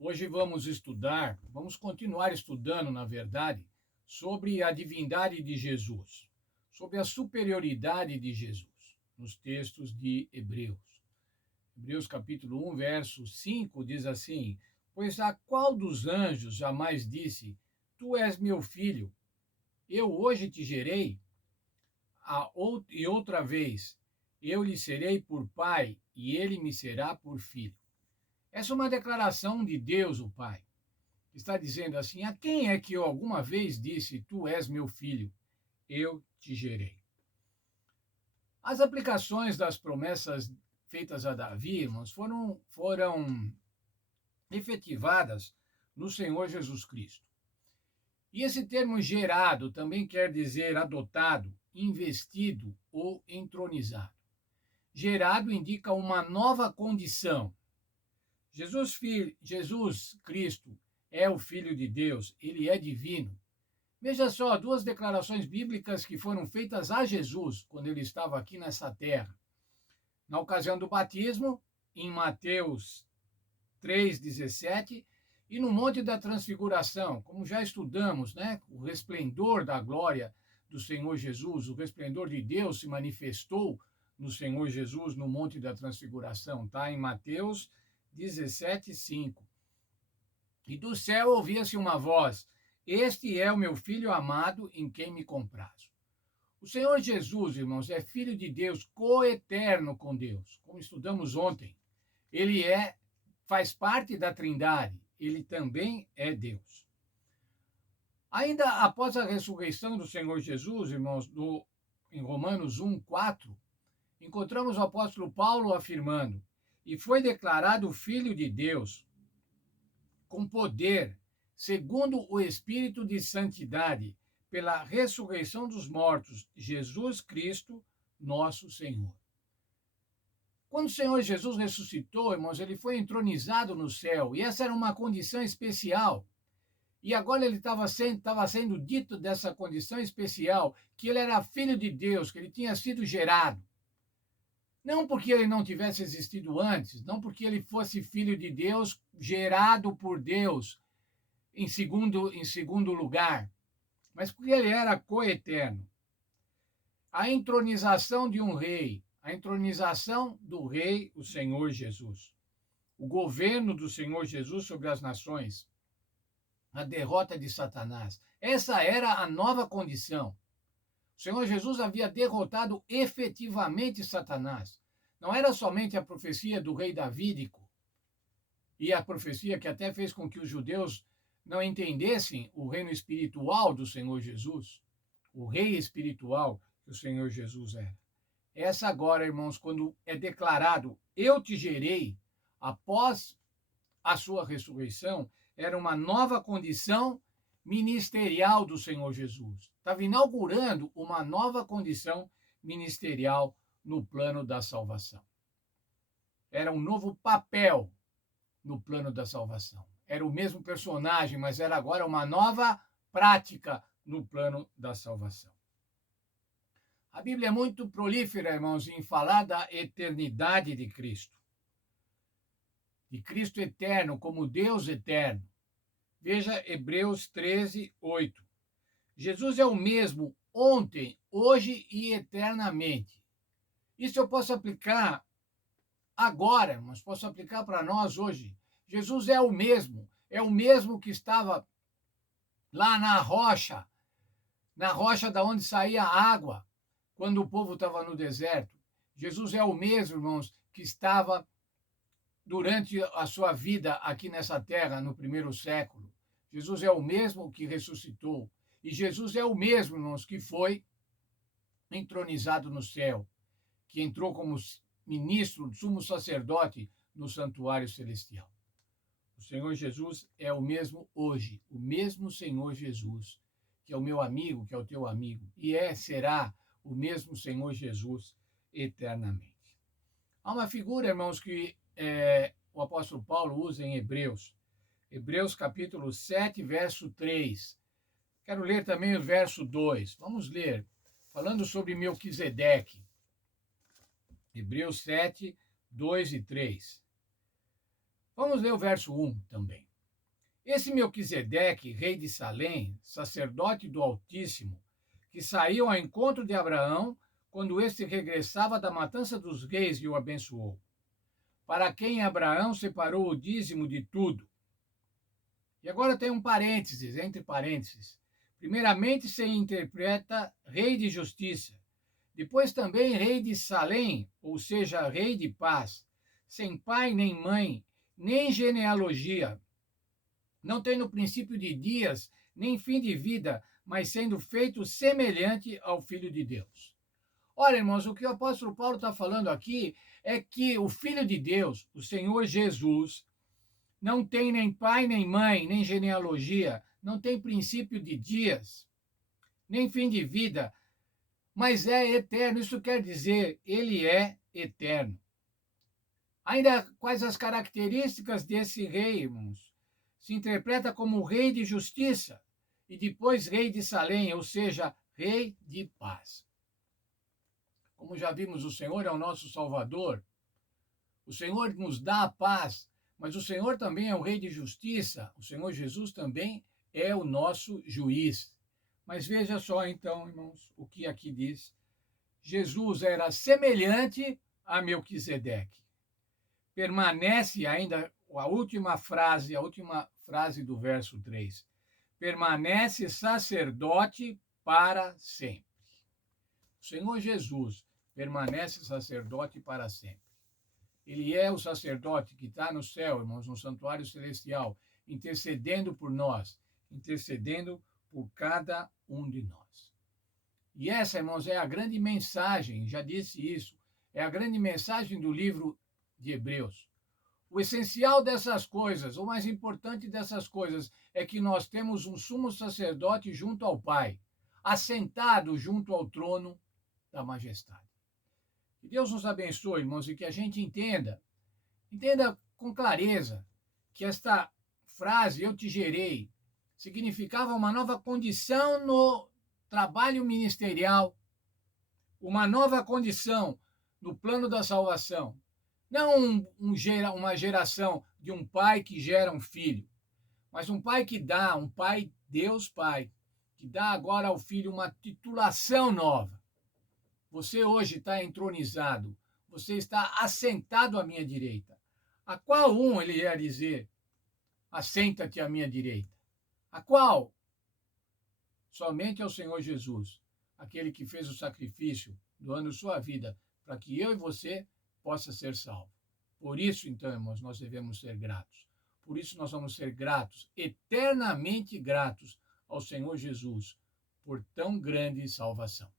Hoje vamos continuar estudando, na verdade, sobre a divindade de Jesus, sobre a superioridade de Jesus, nos textos de Hebreus. Hebreus capítulo 1, verso 5 diz assim: Pois a qual dos anjos jamais disse, Tu és meu filho, eu hoje te gerei? E outra vez, eu lhe serei por pai, e ele me será por filho. Essa é uma declaração de Deus, o Pai. Está dizendo assim: a quem é que eu alguma vez disse, tu és meu filho, eu te gerei? As aplicações das promessas feitas a Davi, irmãos, foram efetivadas no Senhor Jesus Cristo. E esse termo gerado também quer dizer adotado, investido ou entronizado. Gerado indica uma nova condição. Jesus Cristo é o Filho de Deus, ele é divino. Veja só, duas declarações bíblicas que foram feitas a Jesus quando ele estava aqui nessa terra. Na ocasião do batismo, em Mateus 3,17, e no Monte da Transfiguração, como já estudamos, né? O resplendor da glória do Senhor Jesus, o resplendor de Deus se manifestou no Senhor Jesus no Monte da Transfiguração, tá? Em Mateus 17:5. E do céu ouvia-se uma voz: Este é o meu filho amado, em quem me comprazo. O Senhor Jesus, irmãos, é filho de Deus, coeterno com Deus, como estudamos ontem. Ele faz parte da Trindade, ele também é Deus. Ainda após a ressurreição do Senhor Jesus, irmãos, em Romanos 1:4, encontramos o apóstolo Paulo afirmando: E foi declarado Filho de Deus, com poder, segundo o Espírito de Santidade, pela ressurreição dos mortos, Jesus Cristo, nosso Senhor. Quando o Senhor Jesus ressuscitou, irmãos, ele foi entronizado no céu, e essa era uma condição especial. E agora ele estava sendo dito dessa condição especial, que ele era filho de Deus, que ele tinha sido gerado. Não porque ele não tivesse existido antes, não porque ele fosse filho de Deus, gerado por Deus em segundo lugar, mas porque ele era coeterno. A entronização de um rei, a entronização do rei, o Senhor Jesus. O governo do Senhor Jesus sobre as nações. A derrota de Satanás. Essa era a nova condição. O Senhor Jesus havia derrotado efetivamente Satanás. Não era somente a profecia do rei davídico, e a profecia que até fez com que os judeus não entendessem o reino espiritual do Senhor Jesus, o rei espiritual que o Senhor Jesus era. Essa agora, irmãos, quando é declarado, eu te gerei, após a sua ressurreição, era uma nova condição ministerial do Senhor Jesus. Estava inaugurando uma nova condição ministerial no plano da salvação. Era um novo papel no plano da salvação. Era o mesmo personagem, mas era agora uma nova prática no plano da salvação. A Bíblia é muito prolífera, irmãos, em falar da eternidade de Cristo eterno, como Deus eterno. Veja Hebreus 13:8. Jesus é o mesmo ontem, hoje e eternamente. Isso eu posso aplicar agora, mas posso aplicar para nós hoje. Jesus é o mesmo que estava lá na rocha da onde saía a água, quando o povo estava no deserto. Jesus é o mesmo, irmãos, que estava durante a sua vida aqui nessa terra, no primeiro século. Jesus é o mesmo que ressuscitou. E Jesus é o mesmo, irmãos, que foi entronizado no céu, que entrou como ministro, sumo sacerdote no santuário celestial. O Senhor Jesus é o mesmo hoje, o mesmo Senhor Jesus, que é o meu amigo, que é o teu amigo, e será o mesmo Senhor Jesus eternamente. Há uma figura, irmãos, que o apóstolo Paulo usa em Hebreus capítulo 7, verso 3. Quero ler também o verso 2. Vamos ler, falando sobre Melquisedeque. Hebreus 7, 2 e 3. Vamos ler o verso 1 também. Esse Melquisedeque, rei de Salém, sacerdote do Altíssimo, que saiu ao encontro de Abraão quando este regressava da matança dos reis e o abençoou, para quem Abraão separou o dízimo de tudo. E agora tem um parênteses, entre parênteses. Primeiramente se interpreta rei de justiça, depois também rei de Salém, ou seja, rei de paz, sem pai nem mãe, nem genealogia, não tendo princípio de dias, nem fim de vida, mas sendo feito semelhante ao Filho de Deus. Olha, irmãos, o que o apóstolo Paulo está falando aqui é que o Filho de Deus, o Senhor Jesus, não tem nem pai, nem mãe, nem genealogia, não tem princípio de dias, nem fim de vida, mas é eterno. Isso quer dizer, ele é eterno. Ainda quais as características desse rei, irmãos? Se interpreta como rei de justiça e depois rei de Salém, ou seja, rei de paz. Como já vimos, o Senhor é o nosso Salvador. O Senhor nos dá a paz, mas o Senhor também é o rei de justiça. O Senhor Jesus também é o nosso juiz. Mas veja só então, irmãos, o que aqui diz. Jesus era semelhante a Melquisedeque. Permanece ainda a última frase do verso 3. Permanece sacerdote para sempre. O Senhor Jesus permanece sacerdote para sempre. Ele é o sacerdote que está no céu, irmãos, no santuário celestial, intercedendo por nós, intercedendo por cada um de nós. E essa, irmãos, é a grande mensagem, já disse isso, é a grande mensagem do livro de Hebreus. O essencial dessas coisas, o mais importante dessas coisas, é que nós temos um sumo sacerdote junto ao Pai, assentado junto ao trono da majestade. Que Deus nos abençoe, irmãos, e que a gente entenda com clareza que esta frase, eu te gerei, significava uma nova condição no trabalho ministerial, uma nova condição no plano da salvação. Não uma geração de um pai que gera um filho, mas um pai que dá, um pai, Deus Pai, que dá agora ao filho uma titulação nova. Você hoje está entronizado, você está assentado à minha direita. A qual um ele ia dizer, assenta-te à minha direita? A qual? Somente ao Senhor Jesus, aquele que fez o sacrifício, doando sua vida, para que eu e você possa ser salvo. Por isso, então, irmãos, nós devemos ser gratos. Por isso nós vamos ser gratos, eternamente gratos ao Senhor Jesus, por tão grande salvação.